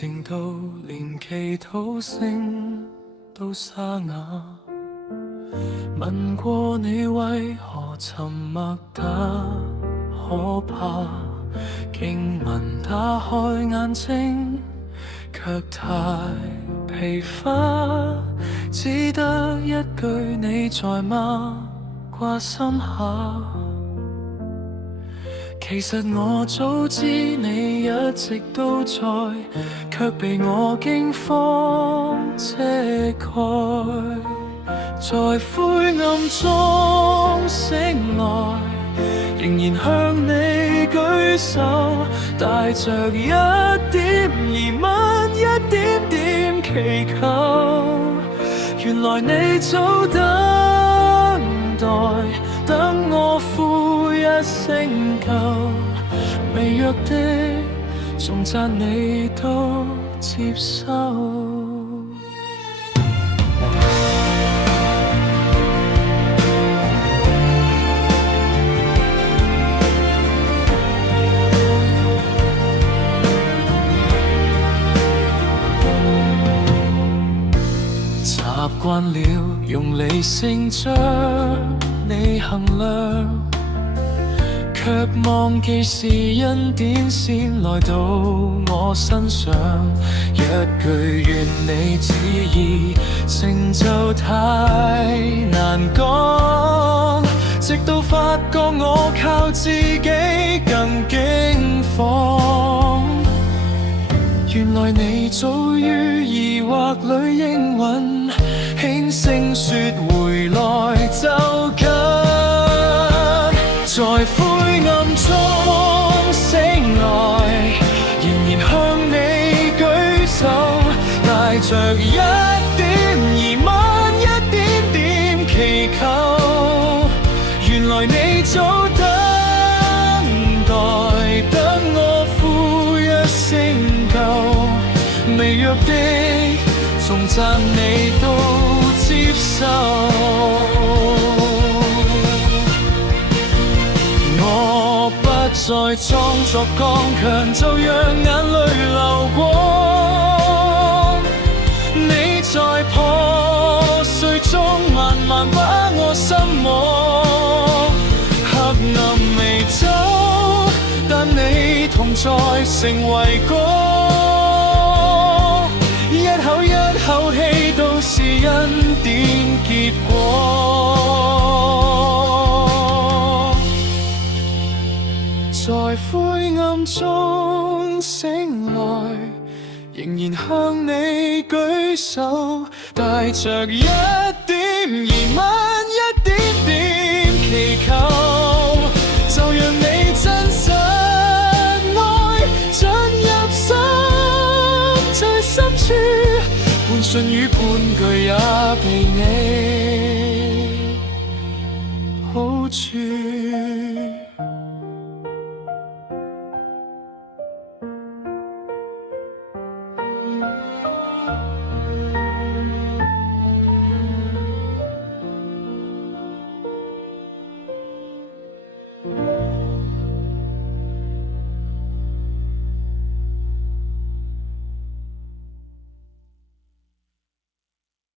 靜到連祈禱聲都沙啞。問過你為何沉默得可怕？經文打開眼睛，卻太疲乏，只得一句你在嗎？掛心下。其實我早知你一直都在，卻被我驚慌遮蓋。在灰暗中醒來，仍然向你舉手，帶着一點疑問，一點點祈求。原來你早等待，等我呼一聲夠，未約的頌讚你都接收。習慣了用理性將你衡量，卻忘記是恩典先來到我身上。一句願你旨意成就太難講，直到發覺我靠自己更驚慌。原來你早於疑惑裏應允，輕聲說回來就近。在灰暗中醒來，仍然向你舉手，帶着一點疑問，一點點祈求。原來你早等待，等我呼一聲夠，未約的頌讚你都接受。我不再裝作剛強，就讓眼淚流光。你在破碎中慢慢把我心摸，黑暗未走，但你同在成為歌。一口一口氣都是恩典結果。在灰暗中醒來，仍然向你舉手，帶着一點疑問，一點點祈求，就讓你真實愛進入心，在深處半信與半句也被你抱住。